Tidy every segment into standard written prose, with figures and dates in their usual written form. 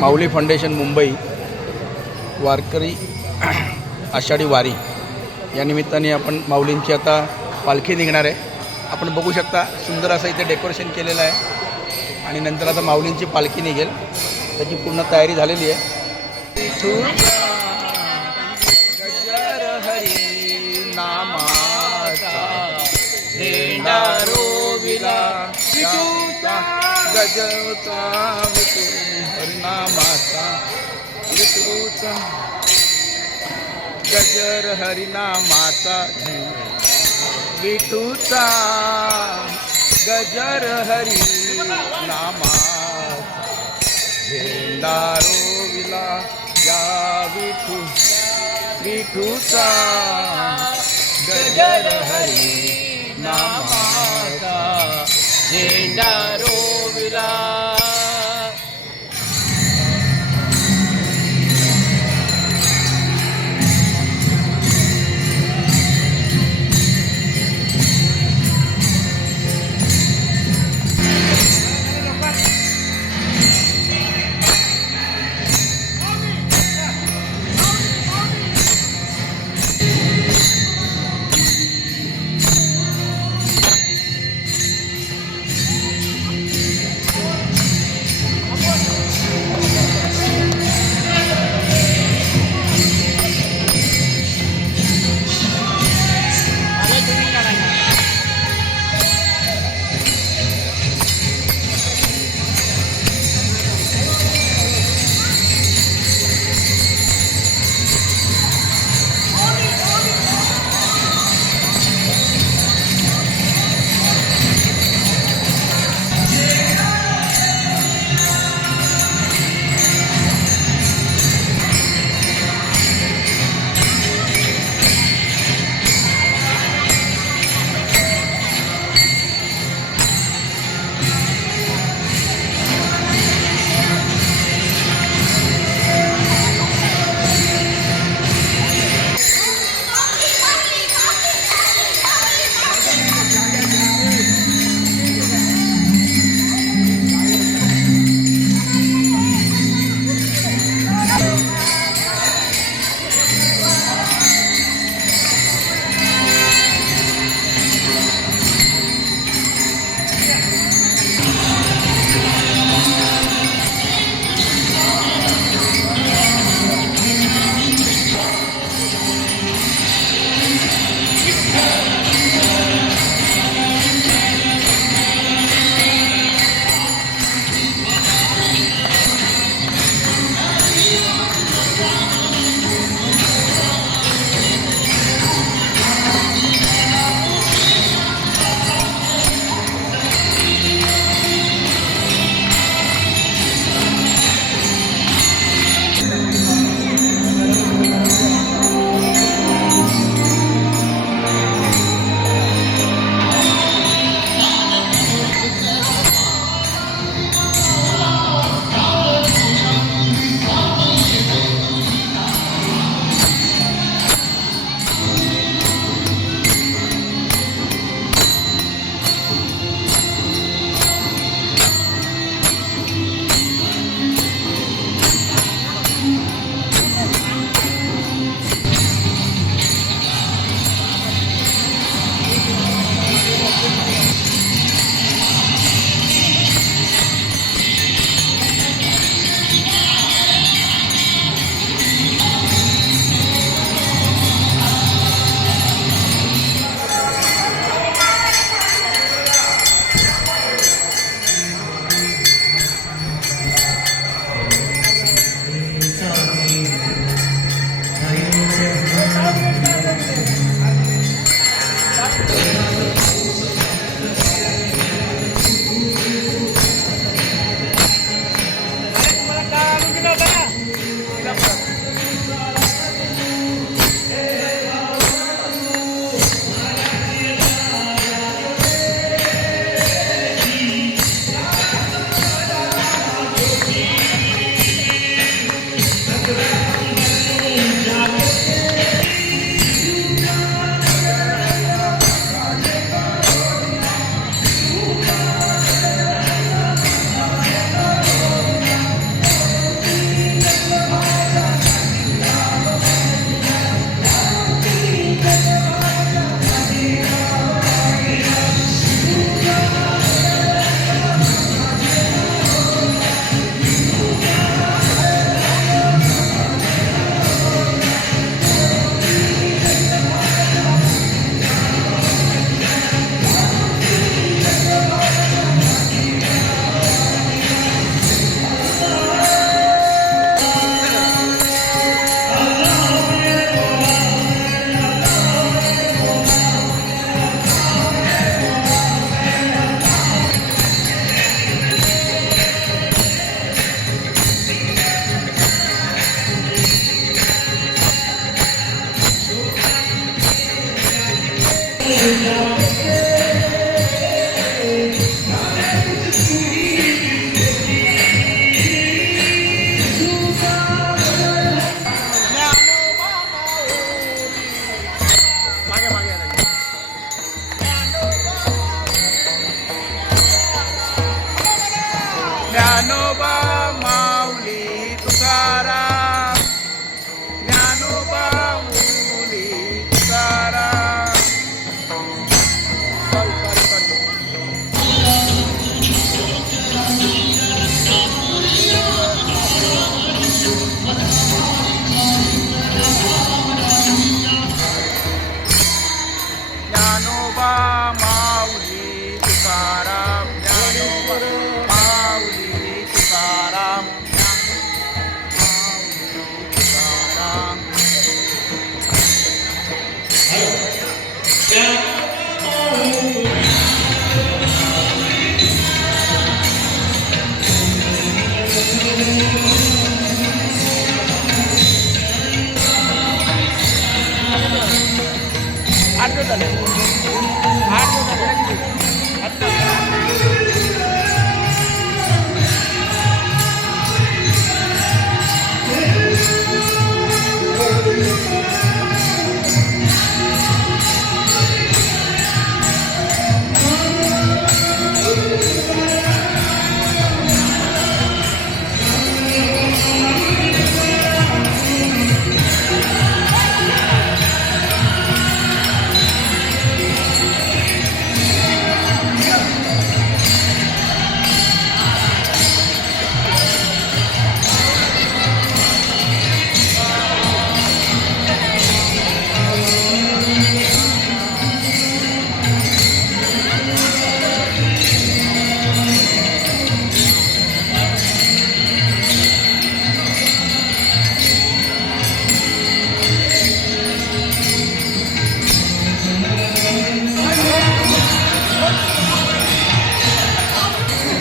माऊली foundation Mumbai वारकरी आषाढी वारी या निमित्ताने आपण माऊलींची आता पालखी निघणार आहे. आपण बघू शकता सुंदर असं इथे डेकोरेशन केलेलं आहे आणि नंतर आता माऊलींची पालखी निघेल, त्याची पूर्ण तयारी झालेली आहे. गजर हरी नामाचा झेंडा रोविला गजवता हरिनामाचा विठूचा गजर हरिनामाचा विठूचा गजर हरी नामाचा झेंडा रोविला या विठूचा गजर हरी नामाचा झेंडा रोविला.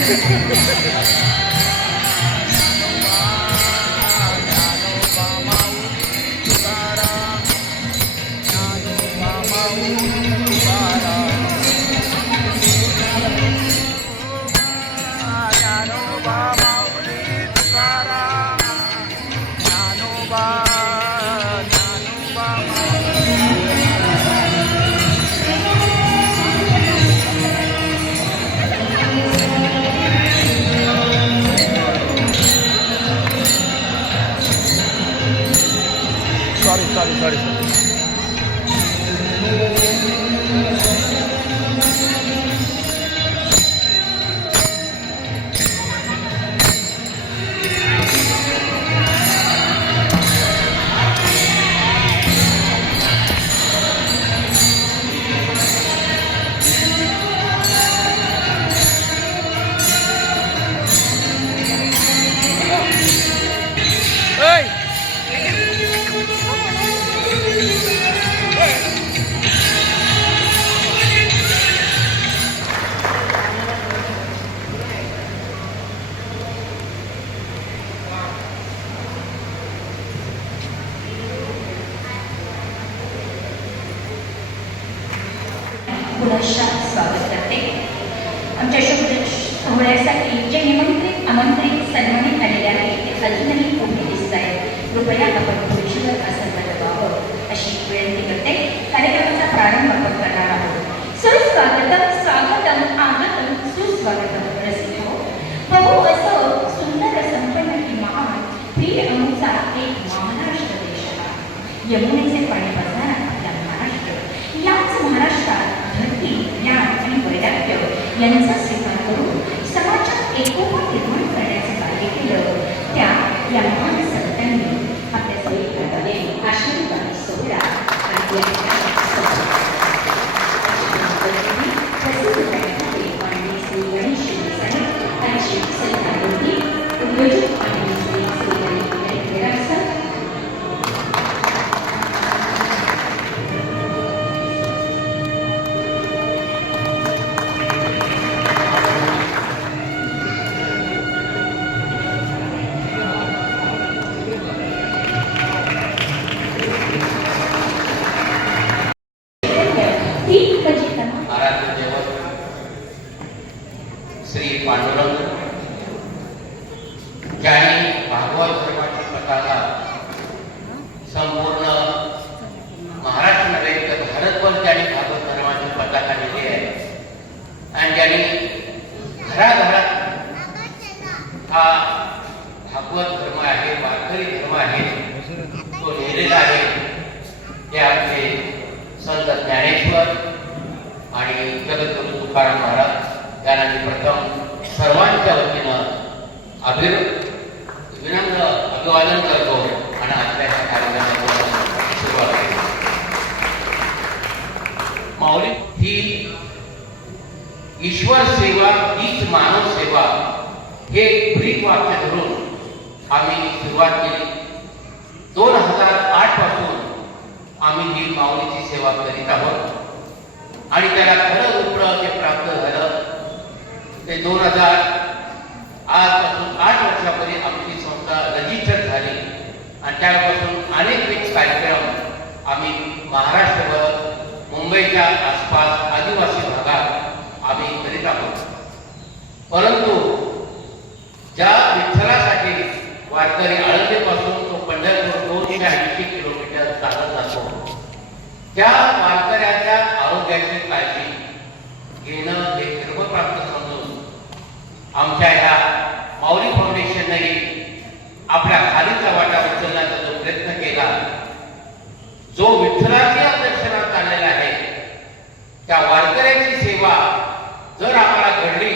सॉरी पुनश्च स्वागत करते. आमच्या शुभ सोहळ्यासाठी जे निमंत्रित आमंत्रित सन्मानित आलेले आहेत ते अजूनही उभे दिसत आहेत. कृपया आपण खुर्चीवर आसन बसवावं अशी विनंती करते. कार्यक्रमाचा प्रारंभ आपण करणार आहोत. सुस्वागतम स्वागतम आगतम सुस्वागतम रसिको. बघू असं सुंदर संपन्न की महान प्रिय अमुचा एक महाराष्ट्र देश आहे. यमुनेचे पाणी बसणारा आपला महाराष्ट्र. याच महाराष्ट्रात धरती, ज्ञान आणि वैराग्य यांचा स्वीकार करून समाजात एकोपा निर्माण करण्याचे कार्य केलं. त्या या महान संतांनी आपल्या सैनिकांमध्ये आशीर्वाद सोहळा श्री पांडुरंग ज्यांनी भागवत धर्माची पताका संपूर्ण महाराष्ट्र नव्हे तर भारतभर ज्यांनी भागवत धर्माची पताका नेली आहे आणि ज्यांनी घराघरात हा भागवत धर्म आहे, वारकरी धर्म आहे, तो नेलेला आहे. ते आपले संत ज्ञानेश्वर आणि जगद्गुरु तुकाराम महाराज यांना मी प्रथम सर्वांच्या वतीनं विनम्र अभिवादन करतो आणि आपल्या कार्यक्रमाला सुरुवात केली. माऊली ही ईश्वर सेवा हीच मानव सेवा हे ब्रीद वाक्य धरून आम्ही सुरुवात केली. 2008 पासून आम्ही ही माऊलीची सेवा करीत आहोत आणि त्याला खरं उपळं जे प्राप्त झालं ते 2000 आजपासून 8 वर्षापर्यंत आमची संस्था रजिस्टर झाली आणि त्यापासून अनेक कार्यक्रम आम्ही महाराष्ट्रभर, मुंबईच्या आसपास आदिवासी भागात आम्ही करीत आहोत. परंतु ज्या विठ्ठलासाठी वारकरी आळंदीपासून तो पंढरपूर 280 किलोमीटर चालत जातो, त्या वारकऱ्याच्या आरोग्याची काळजी घेणं हे धर्मप्राप्त समजून आमच्या ह्या माऊली फाउंडेशनने आपल्या खालीचा वाटा उचलण्याचा जो प्रयत्न केला, जो विठ्ठलाच्या दर्शनात आलेला आहे, त्या वारकऱ्याची सेवा जर आम्हाला घडली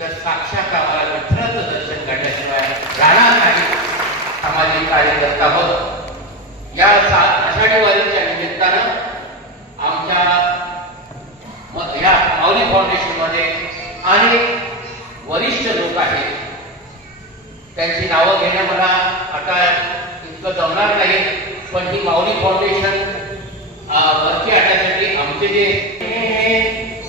तर साक्षात आम्हाला विठ्ठलाचं दर्शन करण्याशिवाय राहणार नाही. सामाजिक कार्यकर्ता आहोत. या आषाढी वारीच्या निमित्तानं आमच्या या माऊली फाउंडेशन मध्ये अनेक वरिष्ठ लोक आहेत. त्यांची नावं घेणं मला आता इतकं जमणार नाही, पण ही माऊली फाउंडेशन वरती आणण्यासाठी आमचे जे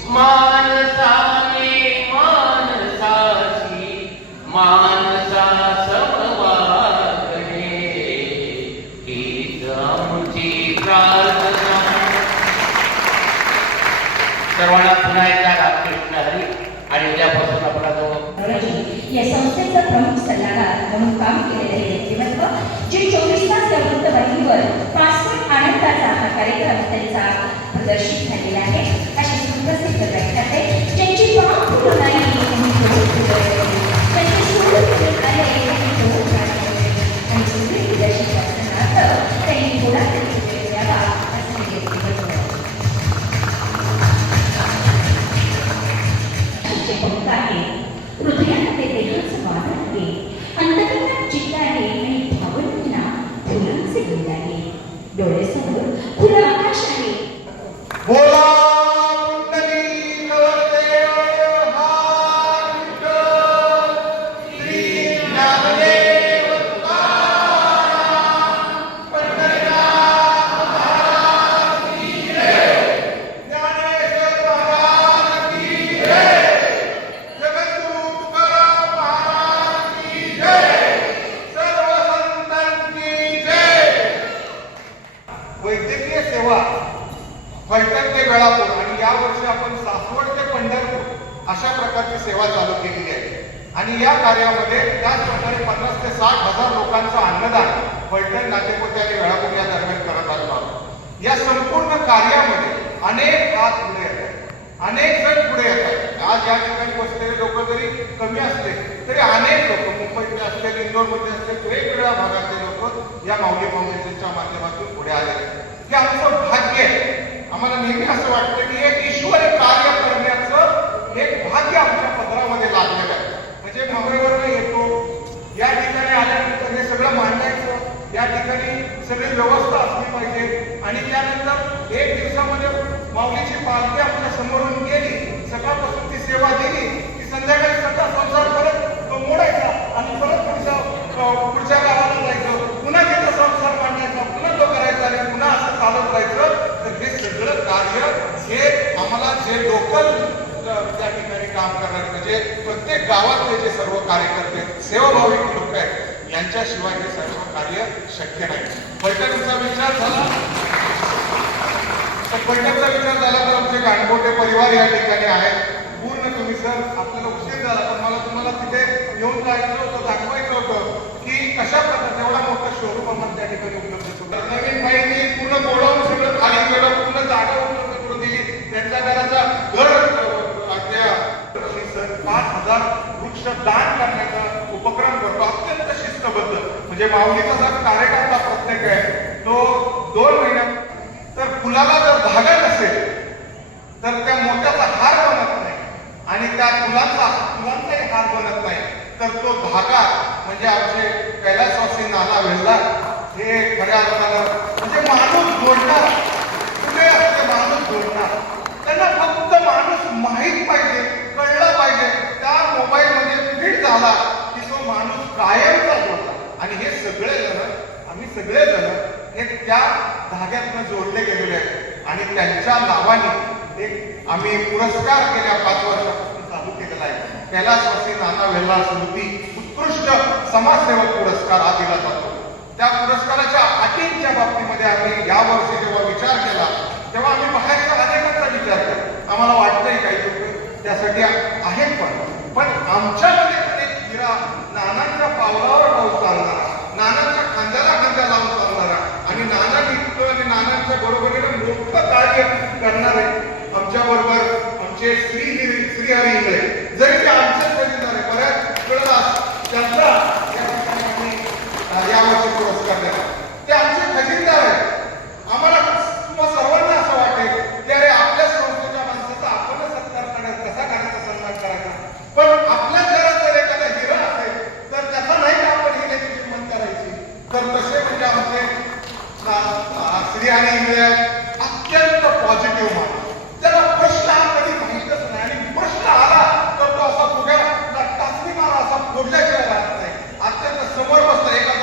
मानसाने मानसाची रक्ताचे पंख आहे, हृदयामध्ये देहाचं वादळ आहे, अंतकरणात चित्त आहे आणि भावना फुलांचे गंध आहे. डोळ्यासमोर खुलं आकाश आहे. बोला पुंडलिक वरदेव हर विठ्ठल, श्री ज्ञानदेव तुकाराम, पंढरीनाथ महाराज की जय, ज्ञानेश्वर महाराज की जय, जगद्गुरु तुकाराम महाराज की जय, सर्व संतांची जय. वैद्यकीय सेवा फलटण ते वेळापूर आणि यावर्षी आपण सासवड ते पंढरपूर अशा प्रकारची सेवा चालू केलेली आहे. आणि या कार्यामध्ये त्याच प्रकारे 50 ते 60 हजार लोकांचं अन्नदान फलटण, नातेपुते आणि वेळापूर या दरम्यान करत आलो आहोत. या संपूर्ण कार्यामध्ये अनेक हात पुढे येतात, अनेक जण पुढे येतात. आज या ठिकाणी बसलेले लोक जरी कमी असले तरी अनेक लोक मुंबईतले असतील, इंदोरमध्ये असतील, वेगवेगळ्या भागातले लोक या माऊली फाउंडेशनच्या माध्यमातून पुढे आले. हे आमचं भाग्य आहे. आम्हाला नेहमी असं वाटतं की एक ईश्वरी कार्य करण्याचं एक भाग्य आमच्या पदरामध्ये लागलेलं आहे. म्हणजे मुंबईवरून येतो, या ठिकाणी आल्यानंतर हे सगळं मांडायचं, या ठिकाणी सगळी व्यवस्था असली पाहिजे आणि त्यानंतर एक दिवसामध्ये माऊलीची पालखी आमच्या समोरून गेली, सकाळपासून ती सेवा दिली की संध्याकाळी सगळा संसार परत मोडायचा आणि परत पुढच्या गावाला जायचं, पुन्हा तिथं संसार मांडायचा, पुन्हा तो करायचा आणि पुन्हा असं चालत राहायचं. तर हे सगळं कार्य हे आम्हाला जे लोकल त्या ठिकाणी काम करणार म्हणजे प्रत्येक गावातले जे सर्व कार्यकर्ते सेवाभावी लोक आहेत यांच्याशिवाय हे सर्व कार्य शक्य नाही. फलटणचा विचार झाला तर फलटणचा विचार झाला तर आमचे गाणकोटे परिवार या ठिकाणी आहेत. पूर्ण तुम्ही सर आपल्याला उशीर झाला पण मला तुम्हाला तिथे येऊन जायचं होतं, दाखवायचं होतं की कशा प्रकारचं एवढा मोठा शोरूम आम्हाला त्या ठिकाणी उपलब्ध होतो. नवीन बाईंनी पूर्ण गोडाऊन सगळं खाली केलं, पूर्ण जागा उपलब्ध करून दिली. त्यांच्या घराचा घर 5,000 वृक्ष दान करण्याचा उपक्रम करतो अत्यंत शिस्तबद्ध. म्हणजे माऊलीचा जर कार्यकर्ता प्रत्येक आहे तो 2 महिन्यात तर फुलाला जर धागा नसेल तर त्या मोत्याचा हार बनत नाही आणि त्या फुलांचाही हार बनत नाही. तर तो धागा म्हणजे आमचे कैलासवासी नाना वेल्दार हे खऱ्या अर्थानं म्हणजे माणूस जोडणार, पुढे असते माणूस जोडणार. त्यांना फक्त माणूस माहीत पाहिजे, कळला पाहिजे, त्या मोबाईलमध्ये फिट झाला की तो माणूस कायमचा जोडला. आणि हे आम्ही सगळेजण हे त्या धाग्यातनं जोडले गेलेले आहेत. आणि त्यांच्या नावाने एक आम्ही पुरस्कार गेल्या 5 वर्षापासून चालू केलेला आहे. कैलासवासी नाना वेल्दार स्मृती उत्कृष्ट समाजसेवक पुरस्कार हा दिला जातो. त्या पुरस्काराच्या अटींच्या बाबतीमध्ये आम्ही या वर्षी जेव्हा विचार केला तेव्हा आम्ही बाहेरच्या अनेकांचा विचार केला. आम्हाला वाटतंय काही लोक त्यासाठी आहेत पण आमच्यामध्ये एक हिरा नानांच्या पावलावर पाऊल चालणारा, नानांच्या खांद्याला खांद्या लावून चालणारा आणि नाना निघतो आणि नानांच्या बरोबरीने मोठं कार्य करणारे आमच्या बरोबर आमचे श्रीहरी इंगळे जरी ते आमच्याच खजिनदार आहे. बऱ्याच वेळेला त्यांचा यावर्षी पुरस्कार द्यावा, ते आमचे खजिनदार आहेत. आम्हाला सर्वांना असं वाटेल की अरे आपल्या संस्थेच्या माणसाचा आपण सत्कार करायचा, कसा करायचा, सन्मान करायचा. पण आपल्या घरात जर एखादा हिरा असेल तर त्याचा नाही का आपण हिऱ्याची किंमत करायची. तर तसे म्हणजे आमचे श्रीहरी इंगळे अत्यंत पॉझिटिव्ह माणूस. त्याला प्रश्न हा कधी माहीतच नाही आणि प्रश्न आला तर तो असा फुग्या टाचणी मारा असा फोडल्याशिवाय राहत नाही. अत्यंत समोर बसता एका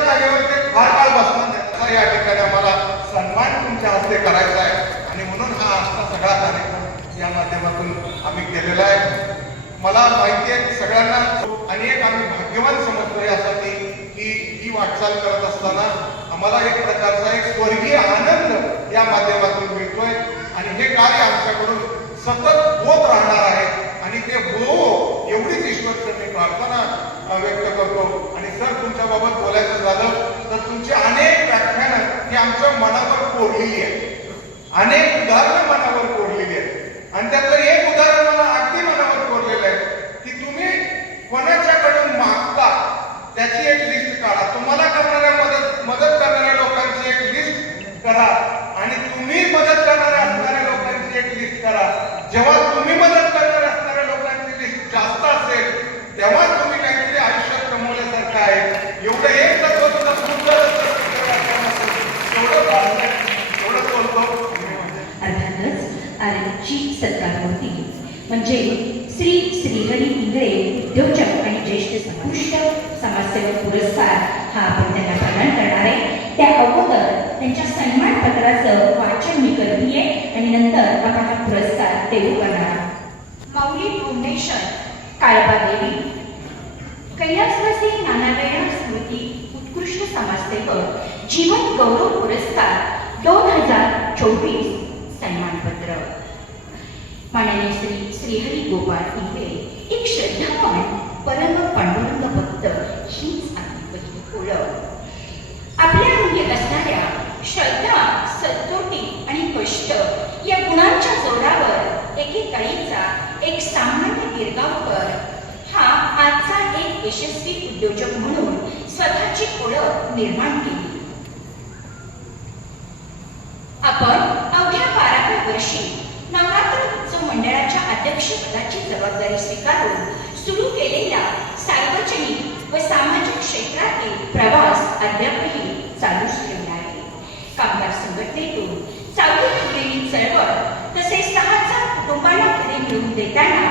जागेवर ते फार काळ बसणार नाही. असा या ठिकाणी आम्हाला सन्मान तुमच्या हस्ते करायचा आहे आणि म्हणून हा आजचा सगळा कार्यक्रम या माध्यमातून आम्ही केलेला आहे. मला माहिती आहे की सगळ्यांना अनेक आम्ही भाग्यवान समजतो यासाठी की ही वाटचाल करत असताना आम्हाला एक प्रकारचा एक स्वर्गीय आनंद या माध्यमातून मिळतोय आणि हे कार्य आमच्याकडून सतत होत राहणार आहे आणि ते हो एवढीच ईश्वरचरणी प्रार्थना व्यक्त करतो. आणि सर तुमच्या बाबत बोलायचं झालं तर तुमची अनेक व्याख्यानं ही आमच्या मनावर कोरलेली आहे, अनेक उदाहरणं मनावर कोरलेली आहेत आणि त्यातलं एक उदाहरण मला अगदी मनावर कोरलेलं आहे की तुम्ही कोणाच्याकडून मागता त्याची एक लिस्ट काढा, तुम्हाला करणाऱ्या मदत करणाऱ्या लोकांची एक लिस्ट करा आणि तुम्ही मदत करणाऱ्या असणाऱ्या लोकांची एक लिस्ट करा. जेव्हा तुम्ही मदत करणाऱ्या असणाऱ्या म्हणजे श्री श्रीहरी इंगळे उद्योजक आणि ज्येष्ठ उत्कृष्ट समाजसेवक पुरस्कार हा आपण त्यांना प्रदान करणार आहे. त्या अगोदर त्यांच्या सन्मान पत्राचं वाचन मी करते आणि नंतर आपण हा पुरस्कार देऊ करणार. माऊली फाउंडेशन काळबादेवी कैलासवासी नानाबाई स्मृती उत्कृष्ट समाजसेवक जीवन गौरव पुरस्कार 2024 सन्मानपत्र. माननीय श्री श्रीहरी गोपाळ इंगळे एक श्रद्धावान परम पांडुरंग भक्त हीच आपली पहिली ओळख. आपल्यामध्ये असणाऱ्या श्रद्धा, सत्तोटी आणि कष्ट या गुणांच्या जोरावर एकेकाळीचा एक सामान्य गिरगावकर हा आजचा एक यशस्वी उद्योजक म्हणून स्वतःची ओळख निर्माण केली. आपण अवघ्या 12व्या वर्षी नवरात्र उत्सव मंडळाच्या अध्यक्षपदाची जबाबदारी स्वीकारून सुरू केलेला सार्वजनिक व सामाजिक क्षेत्रातील प्रवास अद्यापही चालूच ठेवला आहे. कामगार संघटनेतून चालू ठेवलेली चळवळ तसेच 6,000 कुटुंबांना घरे मिळवून देताना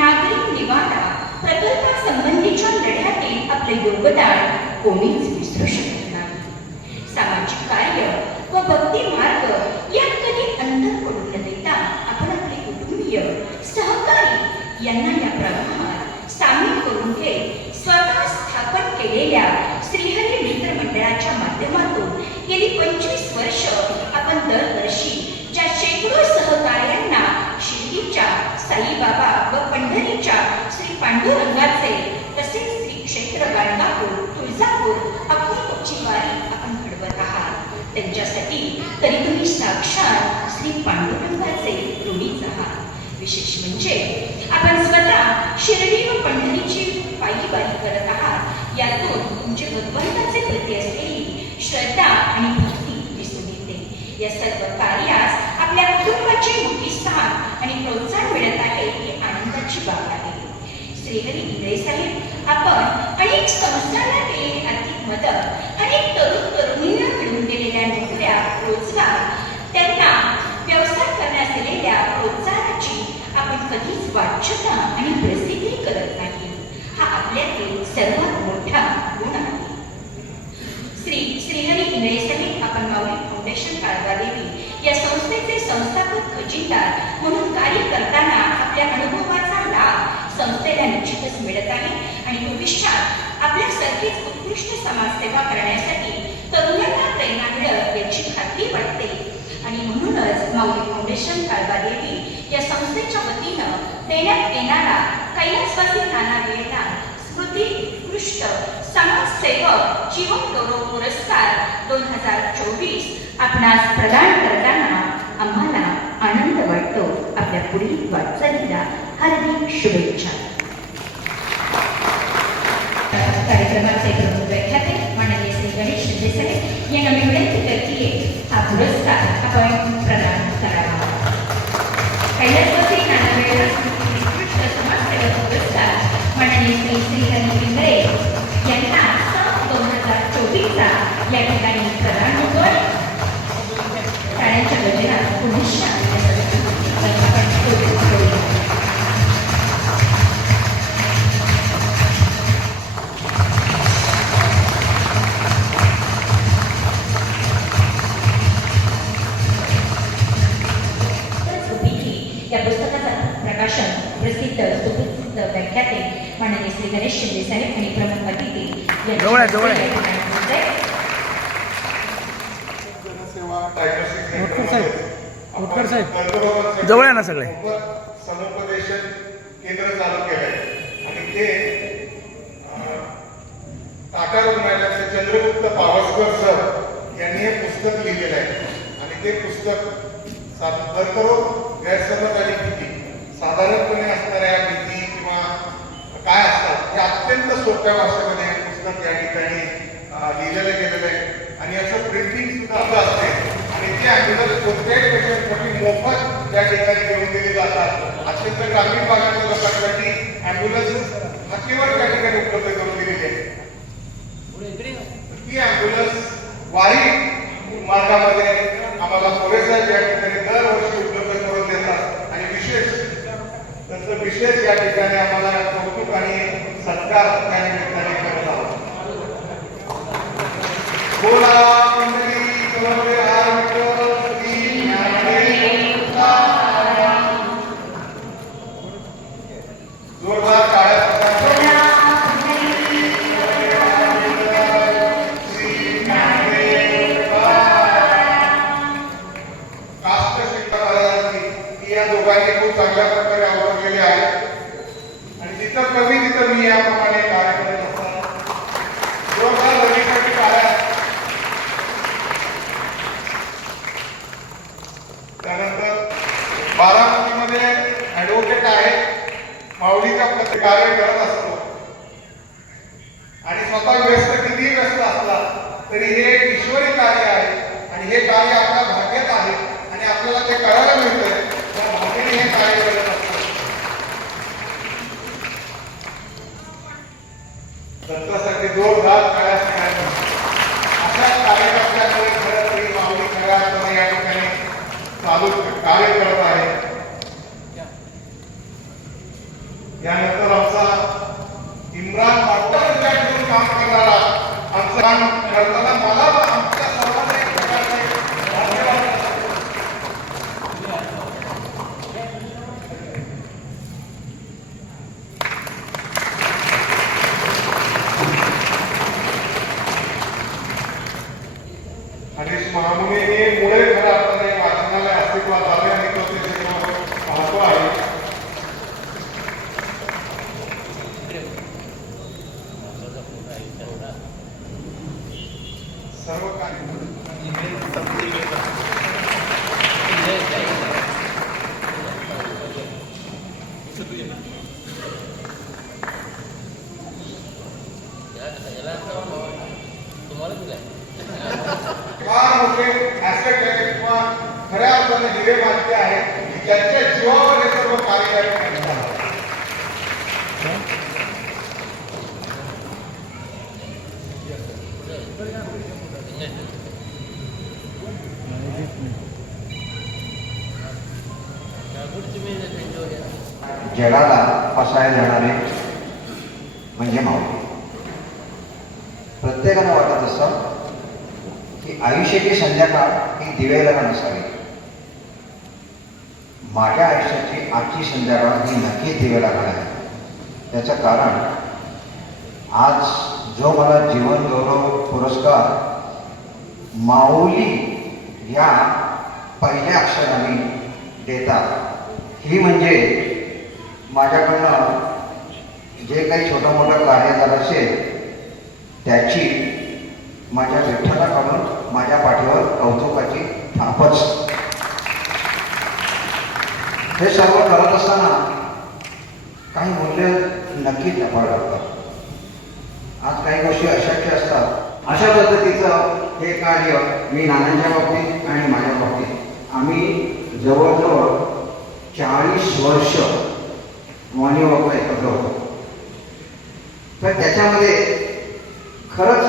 नागरिक निवारा प्रकल्पासंबंधीच्या लढ्यातील आपले योगदान कोणीच विसरू शकत नाही. सामाजिक कार्य व भक्ती मार्ग यात कधी अंतर पडू न देता आपण आपले कुटुंबीय सहकारी यांना या प्रवाहात सामील करून घेत स्वतः स्थापन केलेल्या श्रीहरी मित्र मंडळाच्या माध्यमातून गेली 25 वर्ष आपण दरवर्षी ज्या शेकडो सहकार्यांना शिर्डीच्या साईबाबा व पंढरीच्या श्री पांडुरंगाचे तसेच श्री क्षेत्र गाणगापूर, तुळजापूर, अक्कलकोटची वारी आपण घडवत आहात, त्यांच्यासाठी तरी तुम्ही साक्षात श्री पांडुरंगाचे ऋणीच आहात. विशेष म्हणजे आपण स्वतः शिर्डी व पंढरीची पायी वारी करत आहात. यातून तुमचे भगवंताचे प्रती असलेली श्रद्धा आणि भक्ती दिसून येते. या सर्व कार्यास आपल्या कुटुंबाची मोठी साथ आणि प्रोत्साहन मिळत आहे ही आनंदाची बाब आहे. श्रीहरी इंगळे साहेब, आपण अनेक संस्थांना केलेली आर्थिक मदत, अनेक तरुण तरुणींना मिळवून दिलेल्या नोकऱ्या, रोजगार, त्यांना व्यवसाय करण्यास दिलेल्या प्रोत्साहनाची आपण कधीच वाच्यता आणि प्रसिद्धी करत नाही. हा आपल्यातील सर्वात मोठा गुण आहे. श्री श्रीहरी इंगळे साहेब, आपण माऊली फाउंडेशन काळबादेवी या संस्थेचे संस्थापक खजिनदार म्हणून कार्य करताना आपल्या अनुभवाचा लाभ संस्थेला निश्चितच मिळत आहे आणि भविष्यात आपल्यासारखीच उत्कृष्ट समाजसेवा करण्यासाठी तरुणांना प्रेरणा मिळत याची खात्री वाटते. आणि म्हणूनच माऊली फाउंडेशन काळबादेवी या संस्थेच्या वतीनं देण्यात येणारा कैलासवासी नानाबाईंना स्मृती उत्कृष्ट समाजसेवक जीवन गौरव पुरस्कार 2024 आपणास प्रदान करताना आम्हाला आनंद वाटतो. आपल्या पुढील वाटचालीला हार्दिक शुभेच्छा. कार्यक्रमाचे प्रमुख व्याख्याते माननीय श्री गणेश शिंदे साहेब यांना मी विनंती करते हा पुरस्कार आपण प्रदान करावा. कैलासवासी नानाबाई उत्कृष्ट समाजसेवक पुरस्कार माननीय श्री श्रीहरी इंगळे यांना 2024 या ठिकाणी प्रदान होतोय. टाळ्यांच्या गजरात पुढच्या या पुस्तकाचं प्रकाशन प्रसिद्ध सुप्रसिद्ध व्याख्याते माननीय श्री गणेश शिंदे साहेब आणि प्रमुख अतिथी जवळ आहे ना सगळे. समुपदेशन केंद्र चालू केलंय आणि ते टाटा रुग्णालयाचे चंद्रगुप्त पावसकर सर यांनी हे पुस्तक लिहिलेलं आहे. आणि ते पुस्तक कर्करोग, गैरसमज आणि भीती, साधारणपणे असणाऱ्या भीती किंवा काय असतात हे अत्यंत सोप्या भाषेमध्ये हे पुस्तक या ठिकाणी लिहिलेलं गेलेलं आहे. आणि याचं प्रिंटिंग सुद्धा असते आणि ते ॲम्ब्युलन्स कोणत्याही पेशंटसाठी मोफत त्या ठिकाणी घेऊन दिले जातात. अत्यंत ग्रामीण भागातील लोकांसाठी ॲम्ब्युलन्स हाकेवर त्या ठिकाणी उपलब्ध करून दिलेली आहे. ती ॲम्ब्युलन्स वारी मार्गामध्ये आम्हाला पोरे साहेब या ठिकाणी दरवर्षी उपलब्ध करून देतात. आणि विशेष त्याचं तर विशेष या ठिकाणी आम्हाला कौतुक आणि सत्कार त्या निमित्ताने करत आहोत. बोला मंडळी, कळवळे हार विठ्ठल श्री ज्ञानदेव तुकाराम. जोरदार टाळ्या पडतात. श्री ज्ञानदेव तुकाराम. काष्ट शिल्पकला ही या दोघांनी खूप चांगल्या प्रकारे अवतरलेली आहे आणि जिथं कमी तिथं मी याप्रमाणे कार्य करत असतात. जोरदार रवीसाठी टाळ्या. त्यानंतर बारामतीमध्ये ऍडव्होकेट आहे, माऊलीचा कार्य करत असतो आणि स्वतः व्यस्त कितीही व्यस्त असला तरी हे एक ईश्वरी कार्य आहे आणि हे कार्य आपल्या भाग्यात आहे आणि आपल्याला ते करायला मिळतंय. त्या भाग्याने हे कार्य करत असतं. संतांसाठी जोरदार टाळ्या शिकायला. अशा कार्यकर्त्यांमुळे खरं तरी माऊली खऱ्या अर्थाने या ठिकाणी चालू कार्य करत आहे. यानंतर आमचा इम्रान पाटकर या ठिकाणी काम करणारा आमचं काम करताना मला आमच्या सर्वांना एक प्रकारचे धन्यवाद. हरीश महामुनीने मुळे खऱ्या अर्थाने वाचनालय अस्तित्वात आले आणि तो ते सगळं पाहतो आहे. सर्व काही फार मोठे ऍस्पेक्ट आहेत किंवा खऱ्या अर्थाने हिरे बांधते आहेत की ज्यांच्या जीवावर हे सर्व कार्य या ठिकाणी चालतं. जगाला फसायला जाणारे म्हणजे माऊली. प्रत्येकाला वाटत असतं की आयुष्याची संध्याकाळ ही दिवेला नसावी. माझ्या आयुष्याची आजची संध्याकाळ ही नक्की दिवेला आहे. त्याचं कारण आज जो मला जीवन गौरव पुरस्कार माऊली ह्या पहिल्या अक्षराने देतात ही म्हणजे माझ्याकडनं जे काही छोटं मोठं कार्य झालं असेल त्याची माझ्या विठ्ठलाकडून माझ्या पाठीवर कौतुकाची थापच. हे सर्व करत असताना काही मूल्य नक्कीच जपावं लागतात. आज काही गोष्टी अशक्य असतात. अशा पद्धतीचं हे कार्य मी नानांच्या बाबतीत आणि माझ्या बाबतीत आम्ही जवळजवळ 40 वर्ष मॉर्निंग वॉकला एकत्र होतो. तर त्याच्यामध्ये खरंच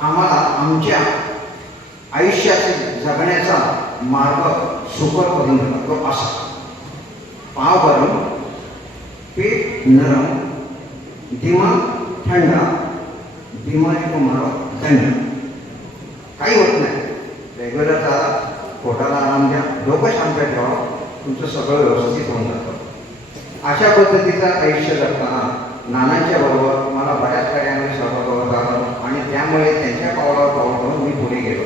आम्हाला आमच्या आयुष्याचे जगण्याचा मार्ग सुकर करून दिला तो असा. पाव गरम, पीठ नरम, दिमाग थंड, बिमारी को मारो दंड. काही होत नाही. रेग्युलर चाला, पोटाला आराम द्या, डोकं शांत ठेवा, तुमचं सगळं व्यवस्थित होऊन जातं. अशा पद्धतीचं आयुष्य जगताना नानांच्या बरोबर मला बऱ्याच कार्यामध्ये सहभाग होत आला आणि त्यामुळे त्यांच्या पावलावर पाऊल करून मी पुढे गेलो.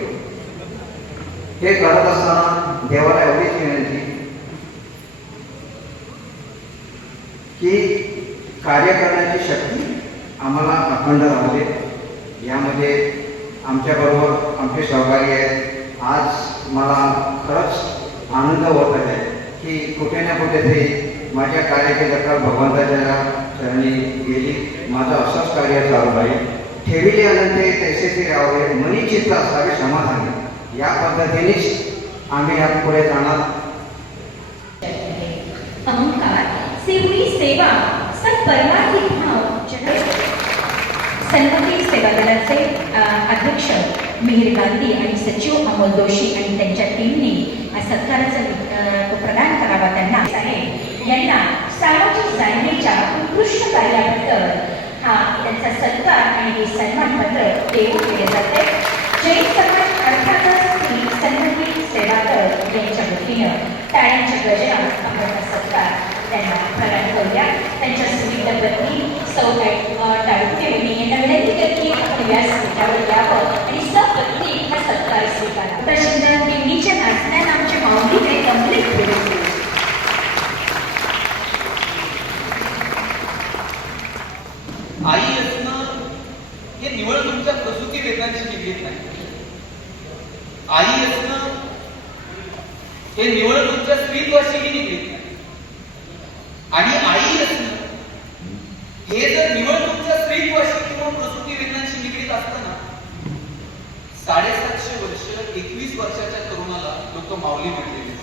हे करत असताना देवाला एवढीच विनंती की कार्य करण्याची शक्ती आम्हाला अखंड राहू दे. यामध्ये आमच्याबरोबर आमचे सहकारी आहेत. आज मला खरंच आनंद होत आहे की कुठे ना कुठेतरी माझ्या कार्याची दखल भगवंताच्या चरणी गेली. माझं असंच कार्य चालू आहे. ठेविले अनंते तैसेचे राहावे, मनी चित्त असावे समाधानी. या पद्धतीनेच आम्ही यात पुढे जाणार. अहंकार सेवी सेवा सत्परमार्थी भाव सन्मती सेवा दलाचे अध्यक्ष मिहिर गांधी आणि सचिव अमोल जोशी आणि त्यांच्या टीमने सत्काराचा तो प्रदान करावा त्यांना यांना सामाजिक जाणीवेच्या उत्कृष्ट कार्याबद्दल हा त्यांचा सत्कार आणि हे सन्मानपत्र देऊ केले जाते. जैन समाज अर्थातच श्री संघटित सेवा दल यांच्या वतीनं टाळ्यांच्या गजरात आपण हा सत्कार त्यांना प्रदान करूया. त्यांच्या सुविध पत्नी सौ टाळुदेवी यांना विनंती करते आपण व्यासपीठावर यावं आणि सपत्नी हा सत्कार स्वीकारा. प्रसिद्ध दिंडीच्या नाचण्याला आमच्या माऊलीने कंप्लीट केले. आई असणं हे निवळ तुमच्या प्रसूती वेदनांशी निगडीत नाही. आई असणं हे निवळ तुमच्या स्त्रीत्वाशीही निगडीत नाही. आणि आई असणं हे जर निवळ तुमच्या स्त्रीत्वाशी किंवा प्रसूती वेदनांशी निगडीत असतं ना, 750 वर्ष 21 वर्षाच्या तरुणाला लोक माऊली म्हणलेले.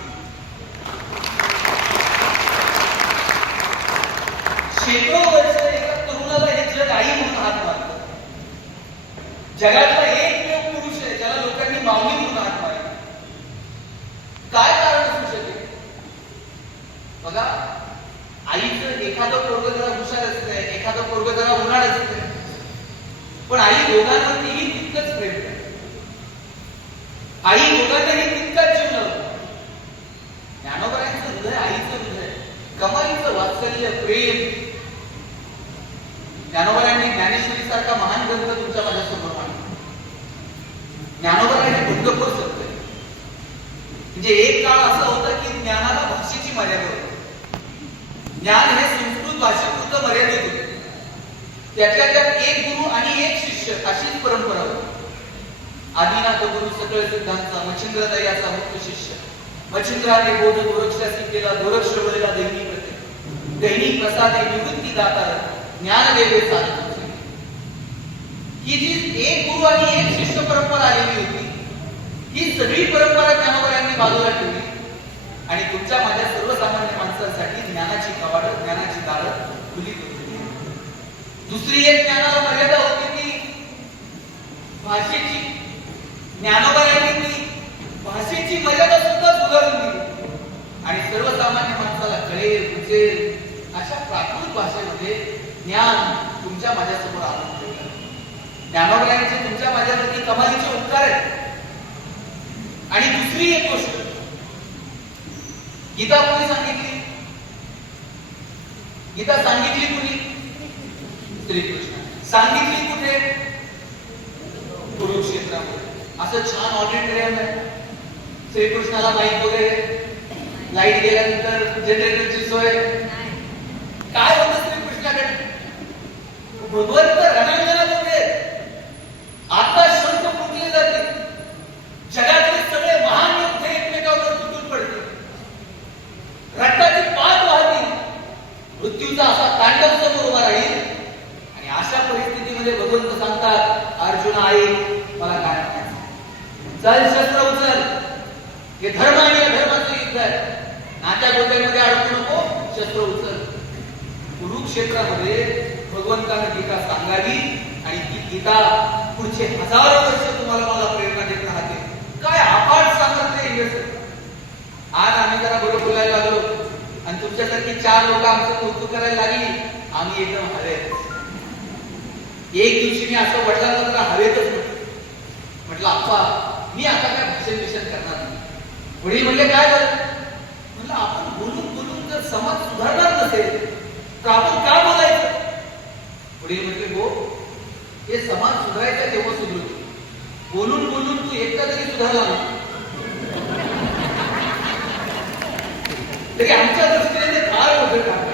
शेकडो वर्ष एका तरुणाला हे जग आई म्हणून हात मारतं. जगातला एकमेव पुरुष आहे ज्याला लोकांनी माऊली म्हणून हात मारला. काय कारण असू शकेल? बघा, आईचं एखादं पोरग जरा हुशार असतंय, एखादं पोरग जरा उन्हाळ असतंय, पण आई दोघांवरतीही तितकंच प्रेम करते. आई दोघांनाही तितकाच जीव लावतो. ज्ञानोबरायांचं हृदय आईचं हृदय, कमालीचं वात्सल्य प्रेम. ज्ञानोबरायांनी ज्ञानेश्वरी सारखा महान ग्रंथ तुमच्या माझ्यासमोर मांडला. ज्ञानोबराय हे बंडखोर सत्य आहे. म्हणजे एक काळ असा होता की ज्ञानाला भाषेची मर्यादा होती. ज्ञान हे संस्कृत भाषेपुरतं मर्यादित होते. त्यातल्या त्यात एक गुरु आणि एक शिष्य अशीच परंपरा होती. आदिनाथ गुरु सकळ सिद्धांचा, मच्छिंद्रदायाचा मुक्त शिष्य. मच्छिंद्राने बोध गोरक्षासी केला, गोरक्ष श्रवणेला दैनिक प्रते, दैनिक प्रसादे निवृत्ती दातार, ज्ञान देवे साधन. ही जी एक गुरु आणि एक शिष्य परंपरा आलेली होती, ही सगळी परंपरा ज्ञानोबरायांनी बाजूला ठेवली आणि तुमच्या माझ्या सर्वसामान्य माणसांसाठी ज्ञानाची कवाड, ज्ञानाची दारं खुली होती. दुसरी एक ज्ञानाला मर्यादा होती ती भाषेची. ज्ञानोबरायांनी ती भाषेची मर्यादा सुद्धा सुधारून दिली आणि सर्वसामान्य माणसाला कळेल बुजेल अशा प्राकृत भाषेमध्ये ज्ञान तुमच्या माझ्यासमोर आणून ठेवलं. ज्ञानोबरायांचे तुमच्या माझ्यावरती कमालीचे उपकार आहेत. आणि दुसरी एक गोष्ट, गीता कोणी सांगितली? गीता सांगितली कुणी? श्रीकृष्ण. सांगितली कुठे? कुरुक्षेत्रामध्ये. असं छान ऑडिटोरियम आहे. श्रीकृष्णाला माईक वगैरे, लाईट गेल्यानंतर जनरेटरची सोय. काय होतं श्रीकृष्णाकडे? भगवंत रणांगणात होते. आता शंख फुंकले जाते. जगातले सगळे महान योद्धे एकमेकावर तुटून पडतील. रक्ताची पात वाहतील. मृत्यूचा असा तांडव समोर उभा राहील आणि अशा परिस्थितीमध्ये भगवंत सांगतात, अर्जुन आई मला काय म्हणायचं? चल शस्त्र उचल. हे धर्म आणि अधर्माचं युद्ध आहे. नात्या गोत्यामध्ये अडकू नको, शस्त्र उचल. कुरुक्षेत्रामध्ये भगवंताने गीता सांगावी आणि ती गीता पुढचे हजारो वर्ष तुम्हाला मला प्रेरणा देत राहते. काय अफाट सामर्थ्य आहे. आज आम्ही जरा बरोबर बोलायला लागलो आणि तुमच्यासारखी 4 लोक आमचं कौतुक करायला लागली, आम्ही एकदम हवेत. एक दिवशी मी असं वडिलांना जरा हवेतच म्हटलं, अप्पा मी आता काय भाषण करणार नाही. वडील म्हणले काय झालं? म्हणलं आपण बोलून बोलून जर समाज सुधारणार नसेल तर आपण का बोलायचं? वडील म्हणले हो, हे समाज सुधारायचा तेव्हा सुधरतो. बोलून बोलून तू एकटा जरी सुधारला ना तरी आमच्या दृष्टीने ते फार मोठं काम आहे.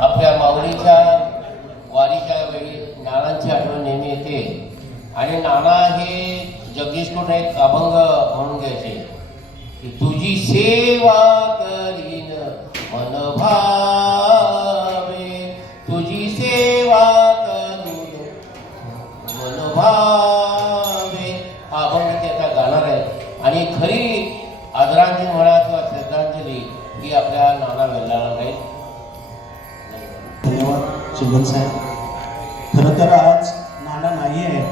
आपल्या माऊलीच्या वारीच्या वेळी नानांची आठवण नेहमी येते आणि नाना हे जगदीशकडून एक अभंग म्हणून घ्यायचे की तुझी सेवा करीन मन भावे, तुझी सेवा करून मन भावे, हा अभंग ते आता गाणार आहे. आणि खरी आदरांजली म्हणा किंवा श्रद्धांजली ही आपल्या नाना वेल्लाला राहील. धन्यवाद चुंबन साहेब. खरं तर आज नाना नाही आहे,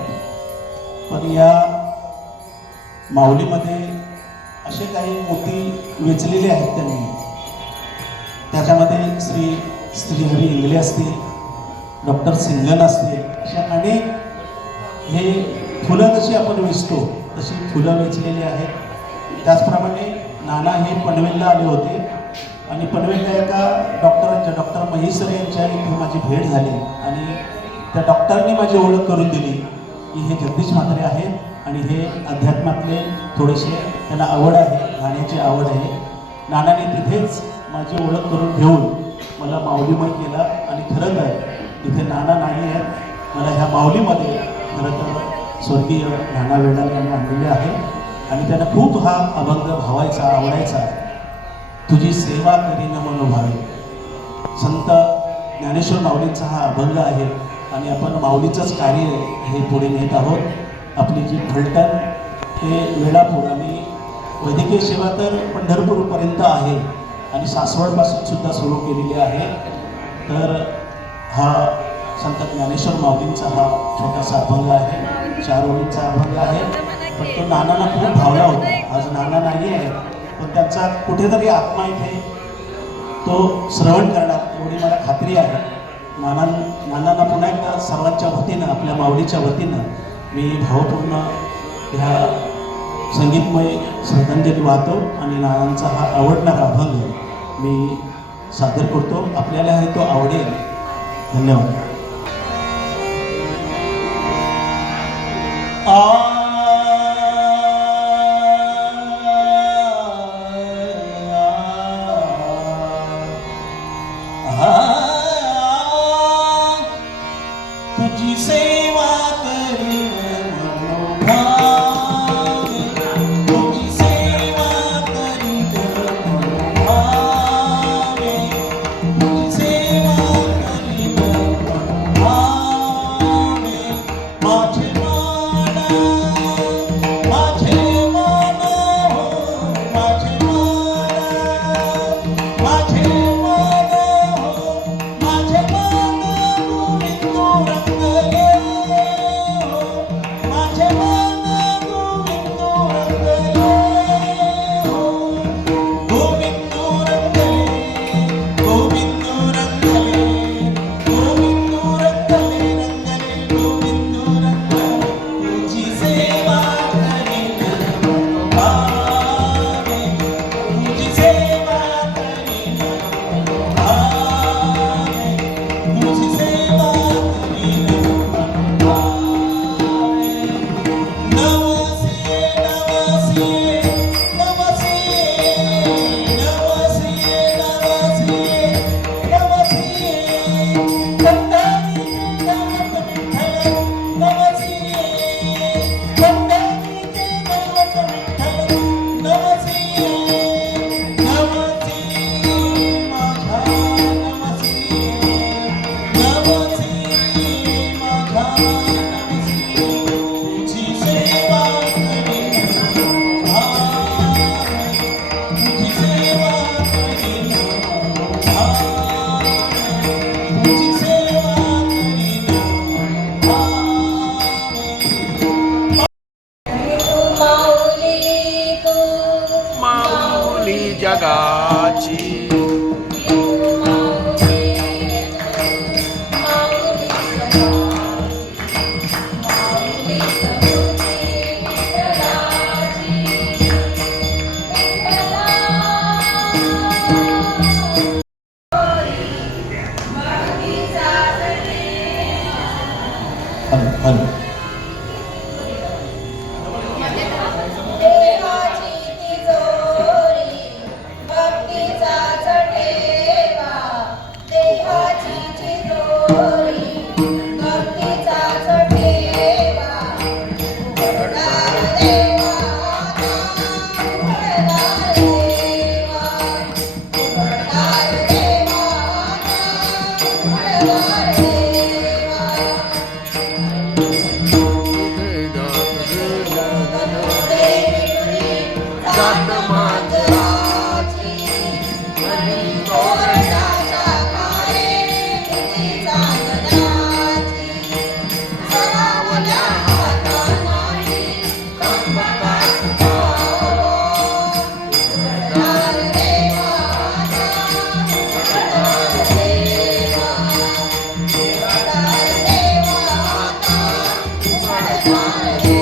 पण या माऊलीमध्ये असे काही मोती वेचलेले आहेत त्यांनी. त्याच्यामध्ये श्रीहरी इंगले असतील, डॉक्टर सिंगन असतील, अशा अनेक हे फुलं जशी आपण वेचतो तशी फुलं वेचलेली आहेत. त्याचप्रमाणे नाना हे पनवेलला आले होते आणि पनवेलला एका डॉक्टर महेश्वर यांच्या इथे माझी भेट झाली आणि त्या डॉक्टरनी माझी ओळख करून दिली की हे जगदीश म्हात्रे आहेत आणि हे अध्यात्मातले थोडेसे त्यांना आवड आहे, गाण्याची आवड आहे. नानाने तिथेच माझी ओळख करून घेऊन मला माऊलीमय केला आणि खरं तर इथे नाना नाही आहेत, मला ह्या माऊलीमध्ये खरं तर स्वर्गीय नाना वेडाल यांनी आणलेले आहे आणि त्यांना खूप हा अभंग भावायचा, आवडायचा. तुझी सेवा करीन मनोभावे. संत ज्ञानेश्वर माऊलींचा हा अभंग आहे आणि आपण माऊलीचंच कार्य हे पुढे नेत आहोत. आपली जी फलटण हे वेळापूर आणि वैद्यकीय सेवा तर पंढरपूरपर्यंत आहे आणि सासवडपासून सुद्धा सुरू केलेली आहे. तर हा संत ज्ञानेश्वर माऊलींचा हा छोटासा अभंग आहे, 4 ओळींचा अभंग आहे. पण तो नानांना खूप भावला होता. आज नाना नाही आहे, पण त्यांचा कुठेतरी आत्मा इथे तो श्रवण करणार एवढी मला खात्री आहे. नानांना पुन्हा एकदा सर्वांच्या वतीनं, आपल्या माऊलीच्या वतीनं मी भावपूर्ण ह्या संगीतमय श्रद्धांजली वाहतो आणि नानांचा हा आवडणारा अभंग मी सादर करतो. आपल्याला हे तो आवडेल. धन्यवाद. तुझी सेवा करीन मनोभावे, तुझी सेवा करीन मनोभावे, तुझी सेवा करीन मनोभावे. माझे मन हो, माझे मन, माझे मन हो, माझे मन गोविंदो रंगले हो, माझे मन गोविंदो रंगले हो, गोविंदो रंगले, गोविंदो रंगले, गोविंदो रंगले, रंगले गोविंदो रंगले. तुझी सेवा करीन मनोभावे, तुझी सेवा करीन मनोभावे, तुझी सेवा करीन मनोभावे. नवसिये नवसिये नवसिये नवसिये नवसिये नवसिये कंटाळीचे गावत विठ्ठल नवसिये, कंटाळीचे गावत विठ्ठल नवसिये, नवसिये माझा नवसिये, नवसिये माझा नवसिये. तुझी सेवा करीन मनोभावे, तुझी सेवा करीन मनोभावे, तुझी सेवा करीन मनोभावे. माऊली जगाची हॅलो. देवाची तिजोरी भक्तीचा ठेवा, देवाची तिजोरी भक्तीचा ठेवा. उघडदार देवा उघडदार देवा, उघडदार देवा उघडदार देवा. जात मातराची मनी कोरडाच्या काळे किती चांदण्याची, सरावल्या हातांनी कंबकास पाहो. उघडदार देवा उघडदार देवा, उघडदार देवा उघडदार देवा.